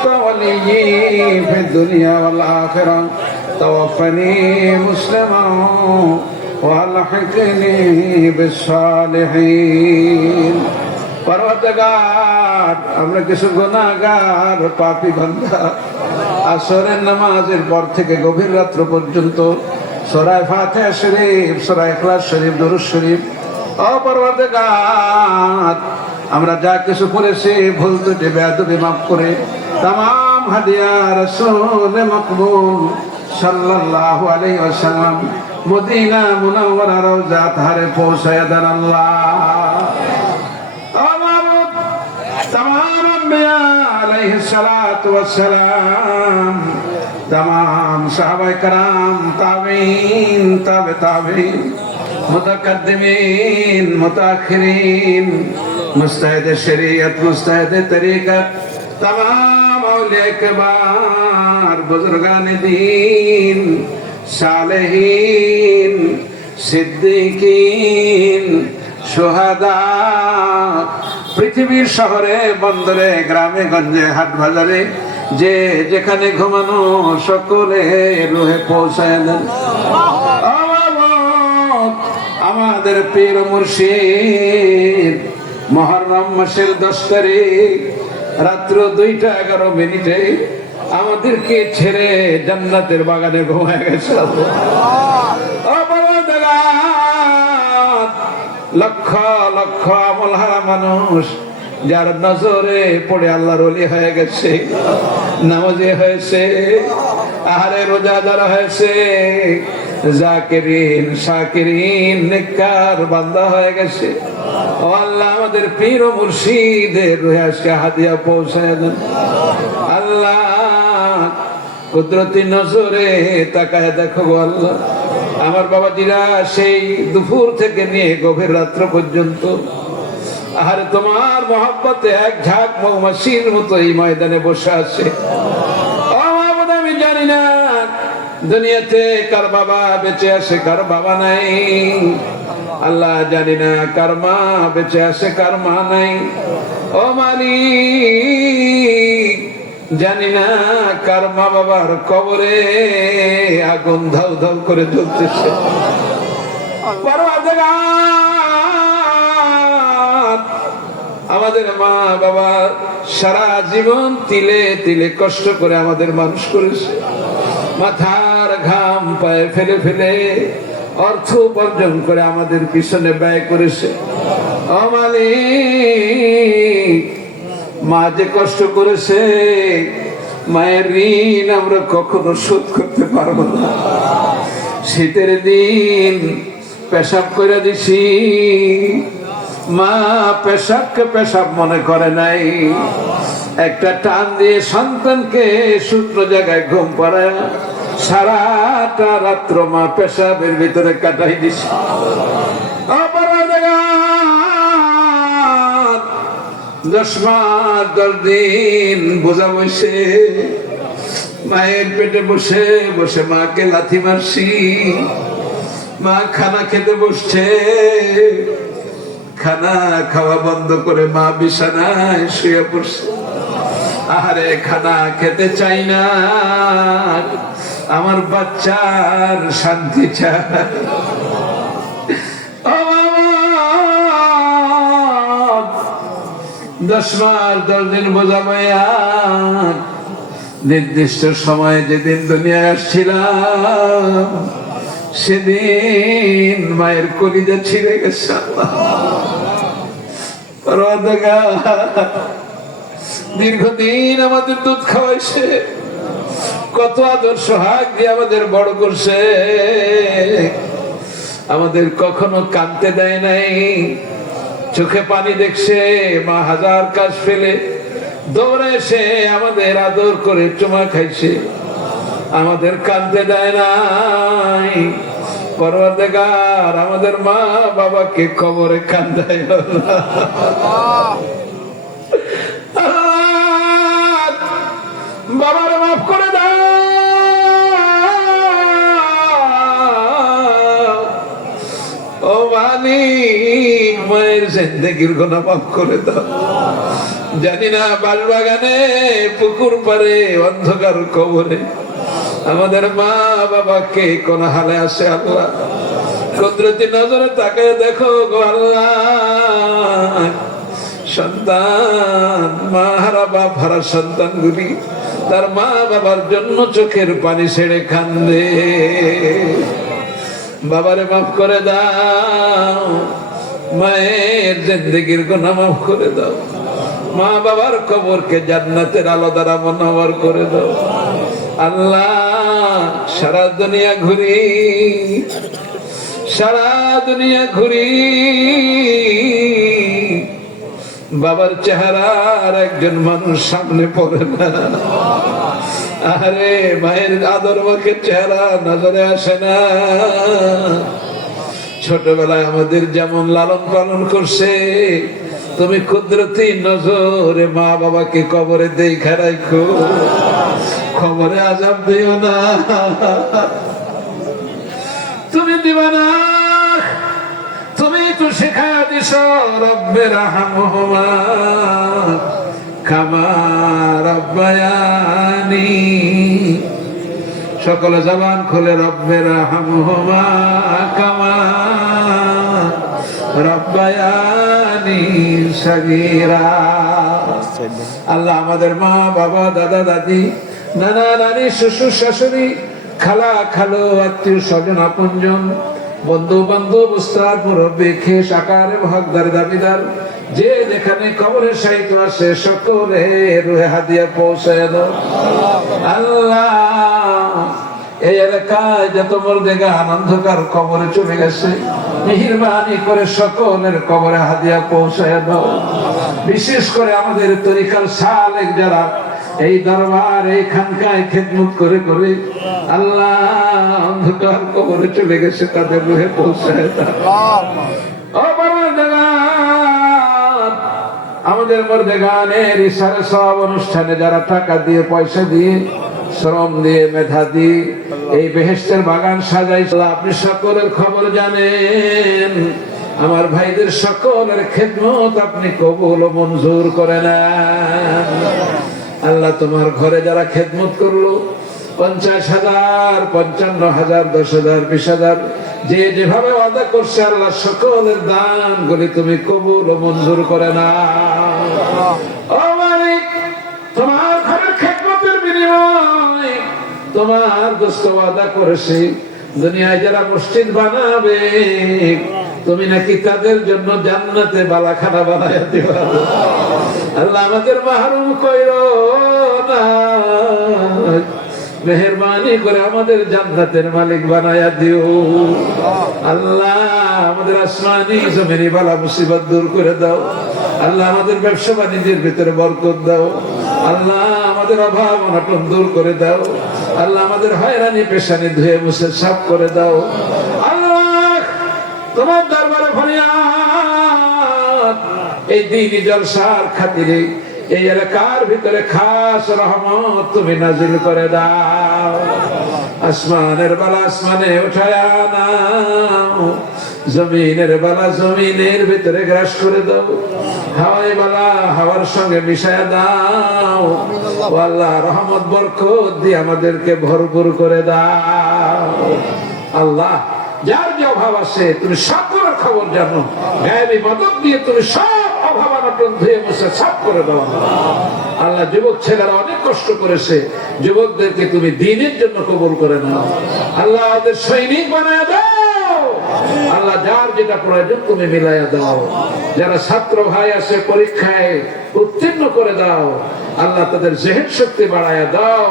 أنت وليي في الدنيا والآخرة توفني مسلما والحقني بالصالحين পরওয়ারদিগার আমরা কিছু গুনাহগার পাপী বান্দা আসরের নামাজের পর থেকে গভীর রাত্র পর্যন্ত সূরা ফাতিহা শরীফ সূরা ইখলাস শরীফ দুরূদ শরীফ ও পরওয়ারদিগার আমরা যা কিছু করেছি ভুল ত্রুটি বেয়াদবি মাফ করে तमाम হাদিয়া রাসূল মকবুল সাল্লাল্লাহু আলাইহি ওয়াসাল্লাম মদিনা মুনাওয়ারা রওজা তাহারে পৌঁছায়া দেন আল্লাহ। तमाम अंबिया अलैहिस्सलातु वस्सलाम तमाम सहाबाए कराम ताबीन ताबे ताबीन मुतकद्दिमीन मुताखिरीन मुस्तहिद शरीयत मुस्तहिद तरीकत तमाम औलिया किबार बुजुर्गान दीन सालेहीन सिद्दीकीन शुहदा পৃথিবীর শহরে বন্দরে গ্রামে গঞ্জে হাট বাজারে যে যেখানে ঘুমানো সকলে রুহে পৌঁছায় দেন। আমাদের পীর মুর্শিদ মুহররম মাসের 10 তারিখ রাত্র 2:11 আমাদেরকে ছেড়ে জান্নাতের বাগানে ঘুমায় গেছে। লক্ষ লক্ষ আমলহারা মানুষ যার নজরে পড়ে আল্লাহর ওলি হয়ে গেছে, নামাজি হয়েছে, আহারে রোজাদার হয়েছে, জাকিরিন শাকিরিন নেককার বান্দা হয়ে গেছে। ও আল্লাহ আমাদের পীর ও মুর্শিদের রুহে আজকে হাদিয়া পৌঁছায় দেন আল্লাহ। কুদরতি নজরে তাকায় দেখো গো আল্লাহ, আমার বাবাজিরা সেই দুপুর থেকে নিয়ে গভীর রাত্র পর্যন্ত আহারে তোমার মহব্বতে এক ঝাঁক মৌমাছির মতো এই ময়দানে বসে আছে। আমি জানি না দুনিয়াতে কার বাবা বেঁচে আছে কার বাবা নাই, আল্লাহ জানি না কার মা বেঁচে আছে কার মা নাই। ও মালিক জানি না কার মা বাবার কবরে আগুন ধাউ ধাউ করে জ্বলতেছে। আমাদের মা বাবা সারা জীবন তিলে তিলে কষ্ট করে আমাদের মানুষ করেছে, মাথার ঘাম পায়ে ফেলে ফেলে অর্থ উপার্জন করে আমাদের পিছনে ব্যয় করেছে। ও মালিক মা যে কষ্ট করেছে মায়ের ঋণ আমরা কখনো শোধ করতে পারবো না। শীতের দিন পেশাব করে দিছি, মা পেশাবকে পেশাব মনে করে নাই, একটা টান দিয়ে সন্তানকে শুকনো জায়গায় ঘুম পাড়ায় সারাটা রাত্র মা পেশাবের ভিতরে কাটাই দিছি। 10 মাস 10 দিন বোঝা বসে মায়ের পেটে বসে বসে মাকে লাথি মারছি, মা খানা খেতে বসছে, খানা খাওয়া বন্ধ করে মা বিছানায় শুয়ে পড়ছে। আরে খানা খেতে চাই না, আমার বাচ্চার শান্তি চাই। 10 মাস 10 দিন বোঝা মায়া নির্দিষ্ট সময়ে যেদিন দুনিয়ায় আসছিলাম সেদিন মায়ের কলিজা ছিঁড়ে গেছে। দীর্ঘদিন আমাদের দুধ খাওয়াইছে, কত আদর সোহাগ দিয়ে আমাদের বড় করছে, আমাদের কখনো কাঁদতে দেয় নাই, চোখে পানি দেখছে, মা হাজার কাজ ফেলে দৌড়ে এসে আমাদের আদর করে চুমা খাইছে, আমাদের কাঁদতে দেয় নাই। পরওয়ারদিগার আমাদের মা বাবাকে কবরে কান্দায় বাবার মাফ করে দাও। ও মালিক মায়ের জিন্দেগির গুনাহ মাফ করে দাও। জানি না বাগানে, পুকুর পারে, অন্ধকার কবরে আমাদের মা বাবাকে কোন হালে আছে আল্লাহ কুদরতি নজরে তাকায় দেখো গো আল্লাহ। সন্তান মা হারা বাপ হারা সন্তান গুলি তার মা বাবার জন্য চোখের পানি ছেড়ে কান্দে। বাবারে মাফ করে দাও, মায়ের জিন্দেগির গুনাহ মাফ করে দাও, মা বাবার কবরকে জান্নাতের আলো দ্বারা মুনাওয়ার করে দাও। আল্লাহ সারা দুনিয়া ঘুরি, সারা দুনিয়া ঘুরি, বাবার চেহারার একজন মানুষ সামনে পড়ে না। আরে মায়ের আদর মুখের চেহারা নজরে আসে না। ছোটবেলায় আমাদের যেমন লালন পালন করছে, তুমি কুদরতি নজরে মা বাবাকে কবরে দেখা রাখো, কবরে আযাব দিও না, তুমি দিবা না। তুমি তো শেখায়া দিছ রব্বে রাহমহুমা কামা রাব্বায়ানি। সকলে জবান খুলে রব্বে রাহমহুমা কামা রাব্বায়ানি সগীরা। আল্লাহ আমাদের মা বাবা দাদা দাদি নানা নানি শ্বশুর শাশুড়ি খালা খালো আত্মীয় স্বজন আপনজন বন্ধু বান্ধব উস্তাদ মুরব্বি খেস আকারে হকদার দাবিদার যে যেখানে কবরের সাহিত্য আছে সকলে রুহে হাদিয়া পৌঁছায় দাও। আল্লাহ এই এলাকায় যত মুর্দেগা অন্ধকার কবরে চলে গেছে, মেহেরবানি করে সকলের কবরে হাদিয়া পৌঁছায় দাও। বিশেষ করে আমাদের তরিকার সালেক যারা এই দরবার এই খানকায় খেদমত করে করে আল্লাহ অন্ধকার কবরে চলে গেছে, তাদের রুহে পৌঁছায় দাও। আমাদের মুর্দেগানের ইশারে সব অনুষ্ঠানে যারা টাকা দিয়ে পয়সা দিয়ে শ্রম দিয়ে মেধা দিয়ে এই বেহেশতের বাগান সাজাইছিল, আপনি সকলের খবর জানেন। আমার ভাইদের সকলের খেদমত আপনি কবুল ও মঞ্জুর করে নেন। আল্লাহ তোমার ঘরে যারা খেদমত করলো 50,000, 55,000, 10,000, 20,000 যে যেভাবে ওয়াদা করছে আল্লাহ সকলের দান গুলি তুমি কবুল ও মঞ্জুর করে না। ও মালিক, তোমার ঘরের খেদমতের বিনিময়ে তোমার দোস্ত ওয়াদা করেছে দুনিয়ায় যারা মসজিদ বানাবে তুমি নাকি তাদের জন্য জান্নাতে বালাখানা বানায়া দিবা। আল্লাহ আমাদের মাহরুম কইরো না, মেহেরবানি করে আমাদের জান্নাতের মালিক বানায়া দিও। আল্লাহ আমাদের আসমানি জমিনি বালা মুসিবত দূর করে দাও। আল্লাহ আমাদের ব্যবসা বাণিজ্যের ভিতরে বরকত দাও। আল্লাহ আমাদের অভাব অনটন দূর করে দাও। আল্লাহ আমাদের হয়রানি পেশানি ধুয়ে মুছে সাফ করে দাও। আল্লাহ তোমার দরবারে ফরিয়াদ, এই দ্বীনি জলসার খাতিরে এই এলাকার ভিতরে খাস রহমত তুমি নাজিল করে দাও। আসমানের বালা আসমানে উঠায়া নাও, জমিনের বালা জমিনের ভিতরে গ্রাস করে দাও, হাওয়াই বালা হাওয়ার সঙ্গে মিশায়া দাও। ও আল্লাহ রহমত বরকত দিয়ে আমাদেরকে ভরপুর করে দাও। আল্লাহ যার যে অভাব আছে তুমি সকলের খবর জানো, গায়েবী মদত দিয়ে তুমি সব অভাব অনটন ধুয়ে মুছে সাফ করে দাও। আল্লাহ যুবক ছেলেরা অনেক কষ্ট করেছে, যুবকদেরকে তুমি দ্বীনের জন্য কবুল করে নাও। আল্লাহ ওদের সৈনিক বানায় দাও। আল্লাহ যার যেটা প্রয়োজন তুমি মিলাইয়া দাও। যারা ছাত্র ভাই আছে পরীক্ষায় উত্তীর্ণ করে দাও। আল্লাহ তাদের জেহেন শক্তি বাড়ায়া দাও।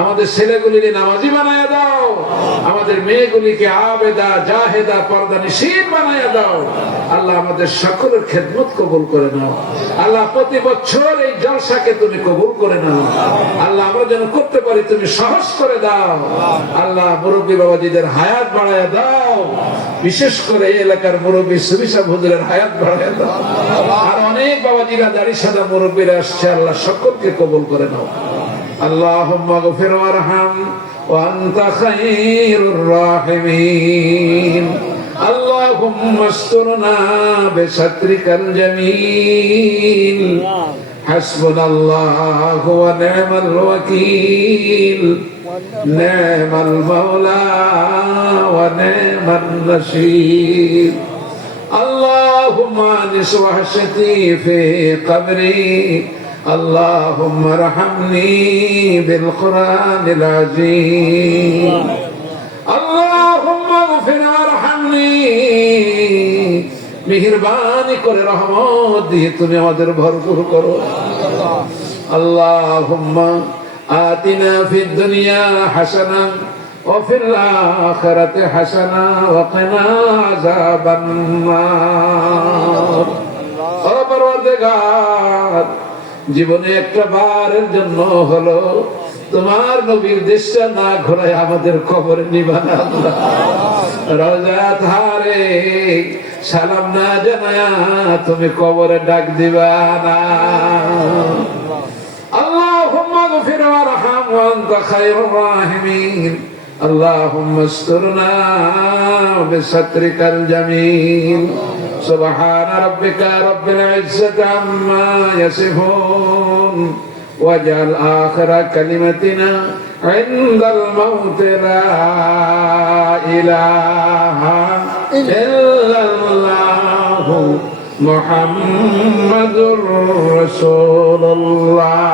আমাদের ছেলেগুলিকে নামাজি বানায়া দাও। আমাদের মেয়েগুলিকে আবেদা জাহেদা পর্দানিশীন বানায়া দাও। আল্লাহ আমাদের সকলের খেদমত কবুল করে নাও। আল্লাহ প্রতি বছর এই জলসাকে তুমি কবুল করে নাও। আল্লাহ আমরা যেন করতে পারি তুমি সহজ করে দাও। আল্লাহ মুরব্বী বাবাজিদের হায়াত বাড়ায়া দাও। বিশেষ করে এই এলাকার মুরব্বী সুবিশা হুজুরের হায়াত বাড়ায়া দাও। আর অনেক বাবাজিরা দাড়ি সাদা মুরব্বীরা আসছে, আল্লাহ সকলকে কবুল করে নাও। আল্লাহুম্মা গফির ওয়ারহাম ওয়া আনতা খায়রুর রাহিমিন। اللهم استرنا بسترك الجميل حسبنا الله ونعم الوكيل نعم المولى ونعم النصير اللهم انس وحشتي في قبري اللهم ارحمني بالقرآن العظيم اللهم اغفر وارحمني মেহেরবানি করে রহমত দিয়ে তুমি আমাদের ভরপুর করো আল্লাহুম্মা আতিনা ফিদ দুনিয়া হাসানা ওয়া ফিল আখিরাতি হাসানা ওয়া কিনা আযাবান নার ও পরওয়ারদিগার জীবনে একটা বারের জন্য হলো তোমার নবীর দেশটা না ঘোরায় আমাদের কবরে নিবা না আল্লাহ রওজা ধারে সালাম না জানায়া তুমি কবরে ডাক দিবা না আল্লাহুম্মা গফির ওয়ারহাম ওয়া আনতা খায়রুর রাহিমিন আল্লাহুম্মা আস্তুরনা বিসাত্রিকাল জামিল সুবহান রাব্বিকা রাব্বিল ইজ্জাতি আম্মা ইয়াসিফুন ওয়াজআল আখিরা কালিমাতিনা ইনদাল মাউত লা ইলাহা ইল্লাল্লাহু মুহাম্মাদুর রাসূলুল্লাহ